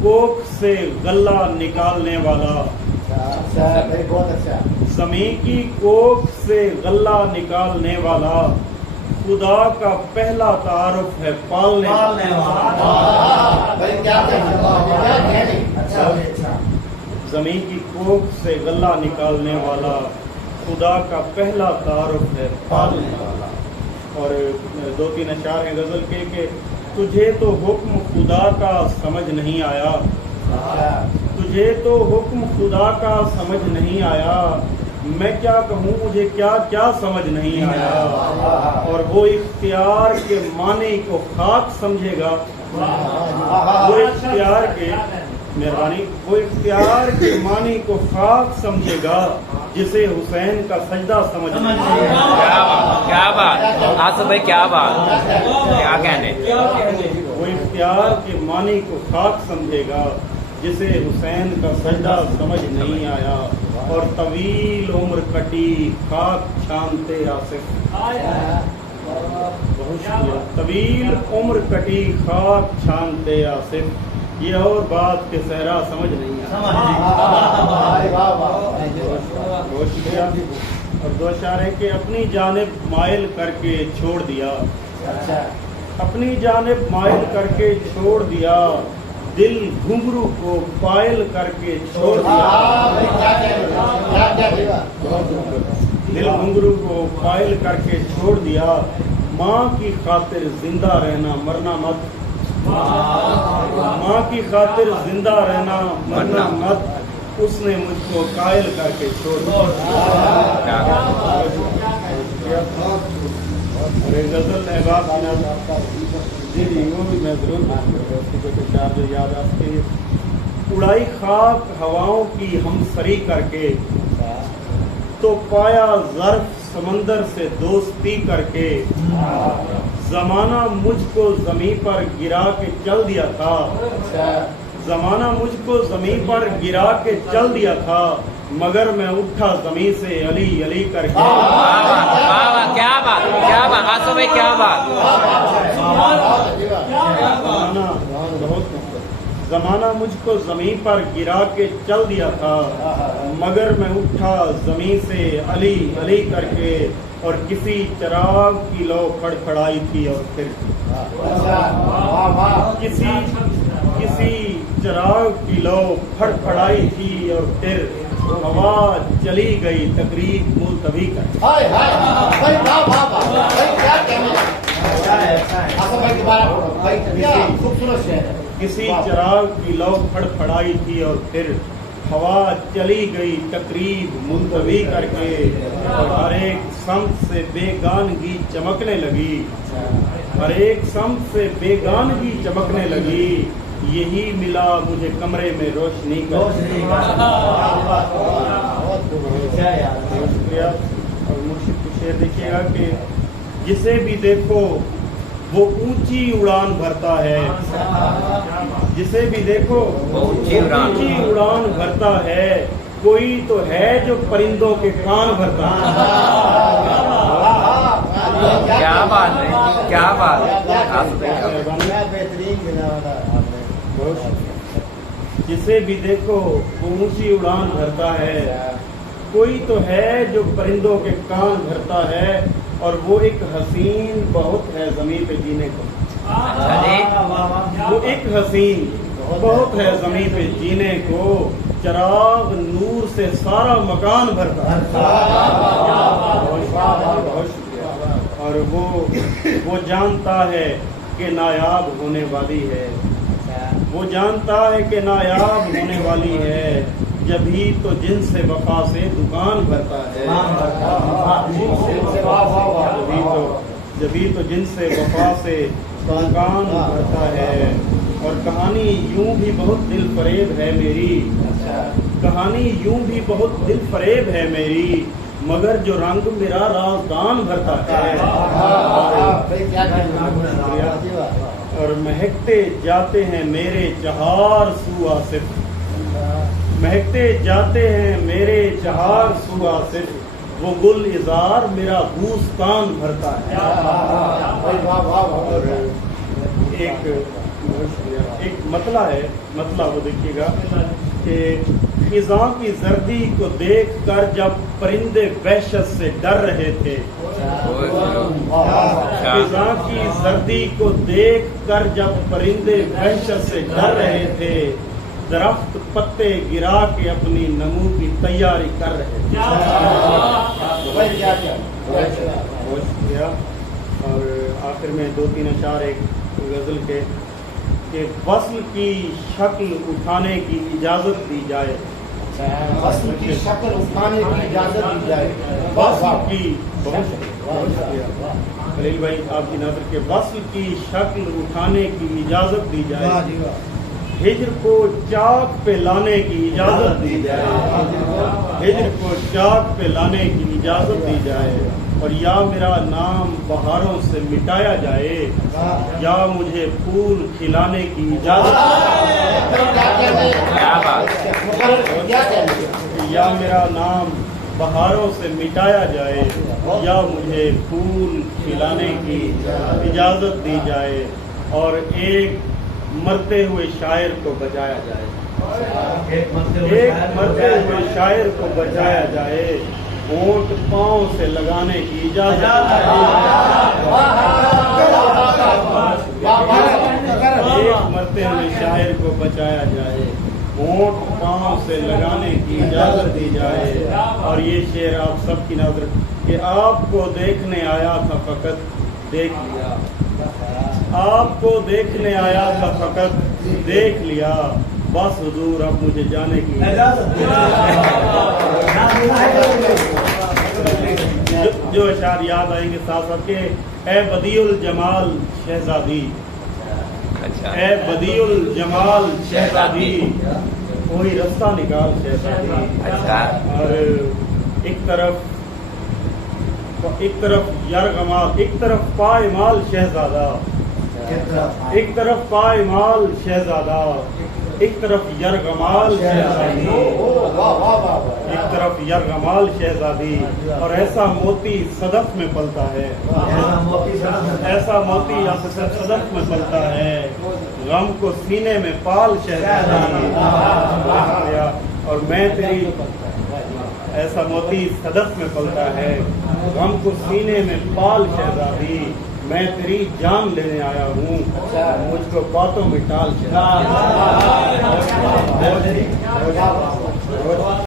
कोख से गल्ला निकालने वाला, बहुत अच्छा। ज़मीं की कोख से गल्ला निकालने वाला, खुदा का पहला तारुफ है पालने वाला। भाई क्या कहने, अच्छा अच्छा। ज़मीं की कोख से गल्ला निकालने वाला, खुदा का पहला तारुफ है पालने वाला। और दो तीन अशार हैं गज़ल के कि तुझे तो हुक्म खुदा का समझ नहीं आया, तुझे तो हुक्म खुदा का समझ नहीं आया, मैं क्या कहूँ मुझे क्या क्या समझ नहीं आया। और वो इख्तियार के माने को खाक समझेगा, वो इख्तियार के मेहरबानी, वो इख्तियार के मानी को खाक समझेगा, जिसे हुसैन का सजदा समझ नहीं आया। क्या बात आसिफ भाई, क्या बात, क्या कहने। वो इख्तियार के मानी को खाक समझेगा, जिसे हुसैन का सजदा समझ नहीं आया। और तवील उम्र कटी खाक छानते आसिफ, बहुत शुक्रिया। तवील उम्र कटी खाक छानते आसिफ, ये और बात के सहरा समझ नहीं आया। बहुत शुक्रिया। और दो अशार है कि अपनी जानिब माइल करके छोड़ दिया, अपनी जानिब माइल करके छोड़ दिया, दिल घुंघरू को पायल करके छोड़ दिया, दिल घुंघरू को पायल करके छोड़ दिया। माँ की खातिर जिंदा रहना मरना मत, माँ की खातिर जिंदा रहना मरना मत, उसने मुझको कायल करके छोड़ दिया। और एक गज़ल अहबाब जी जी वो भी मैं ज़रूर चार जो याद आपके, उड़ाई खाक हवाओं की हम सरी करके, तो पाया ज़र्फ समंदर से दोस्ती करके, ज़माना मुझको ज़मीं पर गिरा के चल दिया था, ज़माना मुझको ज़मीं पर गिरा के चल दिया था, मगर मैं उठा ज़मीं से अली अली करके। क्या बात आसिफ भाई, क्या बात। ज़माना मुझको ज़मीं पर गिरा के चल दिया था, मगर मैं उठा ज़मीं से अली अली करके। और किसी चिराग की लौ खड़खड़ाई थी और फिर किसी चिराग की लौ खड़खड़ाई थी और फिर हवा चली गई तकरीब मुलतवी कर। किसी चिराग की लौ फड़फड़ाई थी और फिर हवा चली गई तकरीब मुलतवी करके। और हर एक समत से बेगानगी चमकने लगी, हर एक समत से बेगानगी चमकने लगी, यही मिला मुझे कमरे में रोशनी का। और मुर्शिद की शेर देखिएगा कि जिसे भी देखो वो ऊंची उड़ान भरता है, जिसे भी देखो ऊंची उड़ान भरता है, कोई तो है जो परिंदों के कान भरता है। क्या बात है, क्या बात। जिसे भी देखो वो ऊंची उड़ान भरता है, कोई तो है जो परिंदों के कान भरता है, और वो एक हसीन बहुत है ज़मीन पे जीने को। वो एक हसीन बहुत है ज़मीन पे जीने को, चराग नूर से सारा मकान भरता है। बहुत शुक्रिया। और वो जानता है कि नायाब होने वाली है, वो जानता है कि नायाब होने वाली है, जभी तो जिनसे वफा से दुकान भरता है। जभी तो जिनसे वफा से दुकान भरता है। और कहानी यूं भी बहुत दिल फरेब है मेरी, कहानी यूं भी बहुत दिल फरेब है मेरी, मगर जो रंग मेरा राजदान भरता है। और महकते जाते हैं मेरे चहार सू आसिफ, महकते जाते हैं मेरे चहार सू आसिफ, वो गुल इजार मेरा बूस्तान भरता है। और एक ایک مطلع ہے، مطلع وہ دیکھیے گا کہ خزاں کی زردی کو دیکھ کر جب پرندے وحشت سے ڈر رہے تھے، خزاں کی زردی کو دیکھ کر جب پرندے وحشت سے ڈر رہے تھے، درخت پتے گرا کے اپنی نمو کی تیاری کر رہے تھے۔ بہت شکریہ۔ اور آخر میں 2-3 اشعار ایک غزل کے کہ وصل کی شکل اٹھانے کی اجازت دی جائے، وصل کی شکل اٹھانے کی اجازت دی جائے، وصل کی خلیل بھائی آپ کی نظر کے وصل کی شکل اٹھانے کی اجازت دی جائے، ہجر کو چاک پہ لانے کی اجازت دی جائے، ہجر کو چاک پہ لانے کی اجازت دی جائے، اور یا میرا نام بہاروں سے مٹایا جائے، یا مجھے پھول کھلانے کی اجازت دی جائے، یا میرا نام بہاروں سے مٹایا جائے، یا مجھے پھول کھلانے کی اجازت دی جائے، اور ایک مرتے ہوئے شاعر کو بچایا جائے، ایک مرتے ہوئے شاعر کو بچایا جائے، ہونٹ پاؤں سے لگانے کی اجازت دی جائے، ایک مرتے ہوئے شاعر کو بچایا جائے، ہونٹ پاؤں سے لگانے کی اجازت دی جائے، اور یہ شعر آپ سب کی نظر کہ آپ کو دیکھنے آیا تھا فقط دیکھ لیا، آپ کو دیکھنے آیا تھا فقط دیکھ لیا، بس حضور اب مجھے جانے کی جو اشعار یاد آئیں گے ساتھ ساتھ کہ اے بدیع الجمال شہزادی، اے بدیع الجمال شہزادی، کوئی رستہ نکال شہزادی، اور ایک طرف یرغمال، ایک طرف پائمال شہزادہ، ایک طرف پائمال شہزادہ، ایک طرف یرغمال شہزادی، ایک طرف یرغمال شہزادی، اور ایسا موتی صدف میں پلتا ہے، ایسا موتی صدف میں پلتا ہے، غم کو سینے میں پال شہزادی، اور میں تیری ایسا موتی صدف میں پلتا ہے، غم کو سینے میں پال شہزادی، میں تیری جان لینے آیا ہوں، مجھ کو باتوں میں ٹال شہزادی۔